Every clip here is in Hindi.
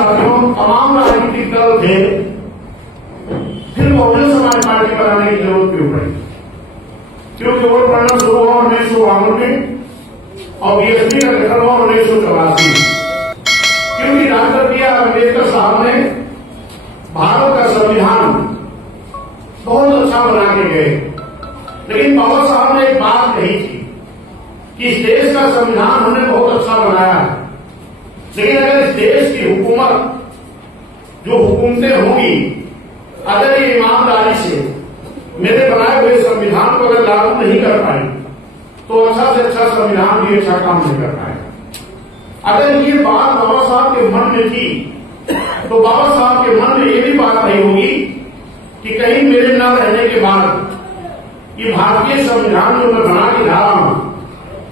साथियों, तमाम राजनीतिक दल थे, फिर बहुजन समाज पार्टी बनाने की जरूरत क्यों पड़ी? क्योंकि वोट पड़ना शुरू हुआ 1952 में और बीएसपी का गठन हुआ 1984। क्योंकि डॉक्टर बी.आर. अम्बेडकर साहब ने भारत का संविधान बहुत अच्छा बना के गए, लेकिन बाबा साहब ने एक बात कही थी कि इस देश का संविधान हमने बहुत अच्छा बनाया है, लेकिन अगर इस देश की हुकूमत, जो हुकूमतें होंगी, अगर ये ईमानदारी से मेरे बनाए हुए संविधान को अगर लागू नहीं कर पाई तो अच्छा से अच्छा संविधान भी अच्छा काम नहीं कर पाएगा। अगर ये बात बाबा साहब के मन में थी तो बाबा साहब के मन में ये भी बात नहीं होगी कि कहीं मेरे न रहने के बाद ये भारतीय संविधान जो मैं बना के ला रहा हूं,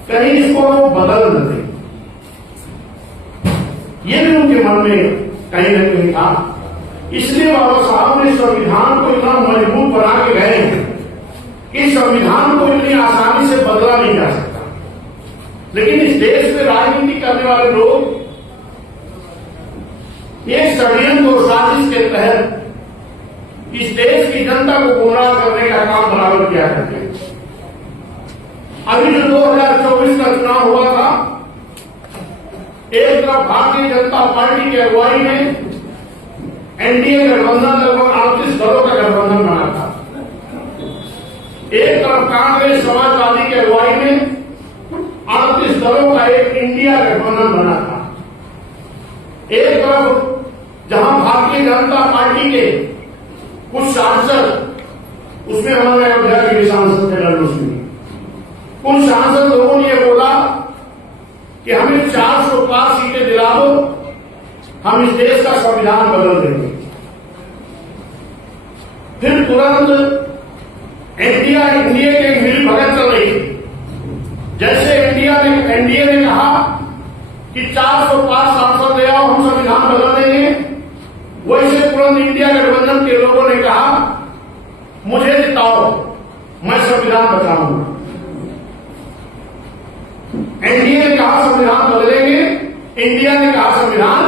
कहीं इसको वो बदल न दे। ये भी उनके मन में कहीं न कहीं था। इसलिए बाबा साहब ने संविधान को इतना मजबूत बना के गए हैं कि संविधान को इतनी आसानी से बदला नहीं जा सकता। लेकिन इस देश में राजनीति करने वाले लोग एक षड्यंत्र और साजिश के तहत इस देश की जनता को गुमराह करने का काम बराबर किया करते हैं। अभी जो 2024 का चुनाव हुआ था, एक तरफ भारतीय जनता पार्टी की अगुवाई में एनडीए गठबंधन लगभग 38 दलों का गठबंधन बना था। एक तरफ कांग्रेस समाजवादी की अगुवाई में 38 दलों का एक इंडिया गठबंधन बना था। एक तरफ जहां भारतीय जनता पार्टी के कुछ सांसद, उसमें हमारे अयोध्या के भी सांसद थे लल्लू सिंह, कुछ सांसद लोगों ने यह बोला कि हमें 405 सीटें दिला दो, हम इस देश का संविधान बदल देंगे। फिर तुरंत एनडीए के मिली भगत चल रही थी। जैसे एनडीए ने कहा कि 405 सांसद ले आओ, हम संविधान बदल देंगे, वैसे तुरंत इंडिया गठबंधन के लोगों ने कहा मुझे जिताओ, मैं संविधान बचाऊंगा। एनडीए ने कहा संविधान बदलेंगे, इंडिया ने कहा संविधान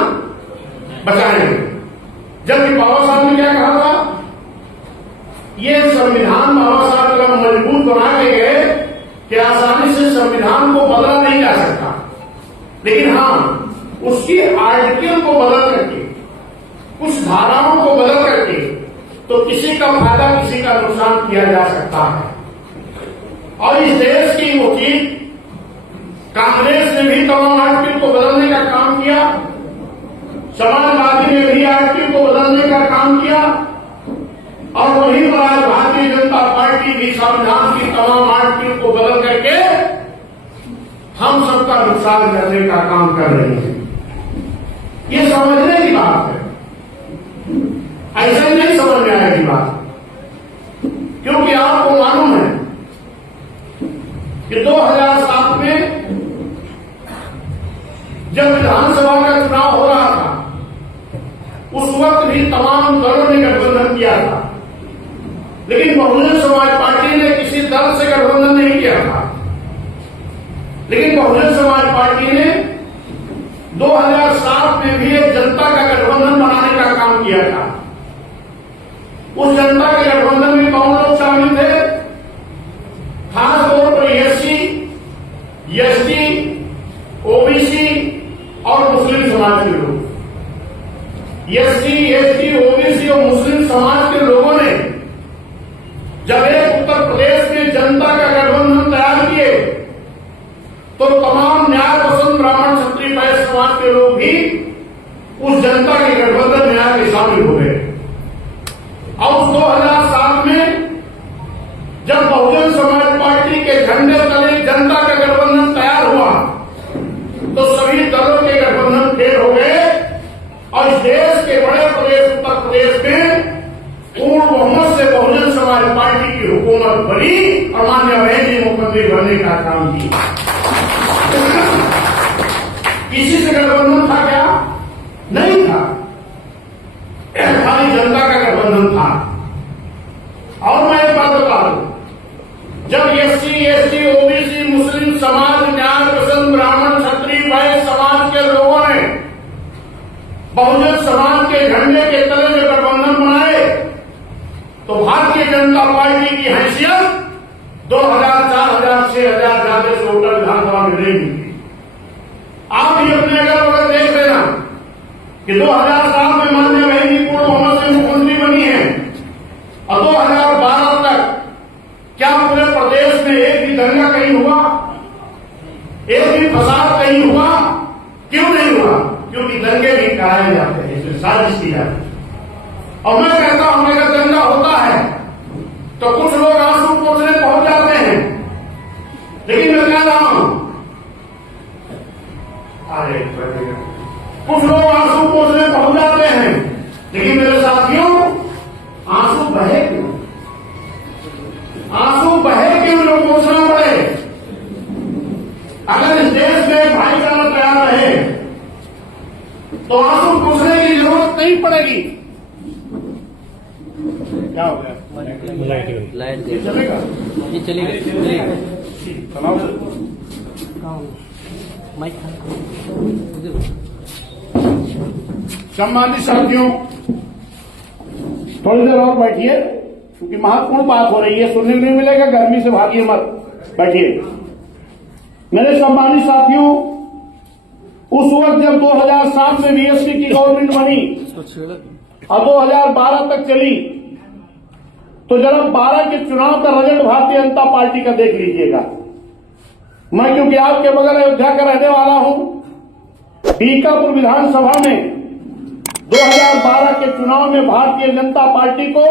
बचाएंगे। जबकि बाबा साहब ने क्या कहा था? ये संविधान बाबा साहब का मजबूत बना के गए कि आसानी से संविधान को बदला नहीं जा सकता, लेकिन हां उसकी आर्टिकल को बदल करके, कुछ धाराओं को बदल करके तो किसी का फायदा किसी का नुकसान किया जा सकता है। और इस देश की वकील कांग्रेस ने भी तमाम आर्टिकल को बदलने का काम किया, समाजवादी ने भी आर्टिकल को बदलने का काम किया, और वहीं पर आज भारतीय जनता पार्टी भी संविधान की तमाम आर्टिकल को बदल करके हम सबका नुकसान करने का काम कर रही है। ये समझने की बात है, ऐसे नहीं समझ में आएगी बात। क्योंकि आपको मालूम है कि 2007 में जब विधानसभा का चुनाव हो रहा था, उस वक्त भी तमाम दलों ने गठबंधन किया था, लेकिन बहुजन समाज पार्टी ने किसी दल से गठबंधन नहीं किया था। लेकिन बहुजन समाज पार्टी ने 2007 में भी एक जनता का गठबंधन बनाने का काम किया था। उस जनता के गठबंधन में कौन लोग शामिल थे? खासतौर पर एससी, एसटी, ओबीसी और मुस्लिम समाज के लोग। एससी, एसटी, ओबीसी और मुस्लिम समाज के लोगों ने जब एक उत्तर प्रदेश में जनता का गठबंधन तैयार किए तो तमाम न्याय पसंद ब्राह्मण क्षत्रिय वैश्य समाज के लोग भी उस जनता के गठबंधन न्याय में शामिल हो गए। और 2007 में जब बहुजन समाज पार्टी के झंडे तले जनता का गठबंधन तैयार हुआ तो सभी दलों के गठबंधन फेल हो गए और इस देश के बड़े प्रदेश उत्तर प्रदेश में पूर्ण बहुमत से बहुजन समाज पार्टी की हुकूमत बनी और माननीय जी मुख्यमंत्री बनने का काम किया। किसी से गठबंधन था क्या? नहीं था, खाली जनता का गठबंधन था। और मैं एक बात बता दूं, जब एससी, एसटी, ओबीसी, मुस्लिम समाज, न्याय पसंद ब्राह्मण क्षत्रिय वैश्य समाज के लोगों ने बहुजन समाज के झंडे के तले में गठबंधन बनाए तो भारतीय जनता पार्टी की हैसियत 2000, 4000, 6000 ज्यादा से वोटर विधानसभा में नहीं मिलती। आप भी अपने अगल बगल देख लेना कि 2007 में माननीय बहन जी पूर्ण बहुमत से मुख्यमंत्री बनी है और 2012 तक क्या पूरे प्रदेश में एक भी दंगा कहीं हुआ, एक भी फसाद कहीं हुआ? क्यों नहीं हुआ? क्योंकि दंगे भी कराए जाते हैं, इसमें साजिश की जाती है। और मैं कहता हूं अगर दंगा होता है तो कुछ लोग आंसू पोंछने पहुंच जाते हैं, लेकिन मैं कह रहा हूं अरे कुछ लोग आंसू पोंछने पहुंच जाते हैं, लेकिन मेरे साथियों आंसू बहे क्यों? आंसू बहे क्यों लोग पोंछना पड़े? अगर इस देश में भाईचारा तैयार रहे तो आंसू पोंछने की जरूरत नहीं पड़ेगी। क्या हो गया? लाइट ये चलेगा? ये चलेगा। चलाओ। माइक सम्मानित साथियों, थोड़ी देर और बैठिए क्योंकि महत्वपूर्ण बात हो रही है, सुनने नहीं मिलेगा, गर्मी से भागिए मत, बैठिए। मेरे सम्मानित साथियों, उस वक्त जब 2007 में बीएसपी की गवर्नमेंट बनी और 2012 तक चली, तो जरा 12 के चुनाव का रिजल्ट भारतीय जनता पार्टी का देख लीजिएगा। मैं क्योंकि आपके बगल अयोध्या का रहने वाला हूं, बीकापुर विधानसभा में 2012 के चुनाव में भारतीय जनता पार्टी को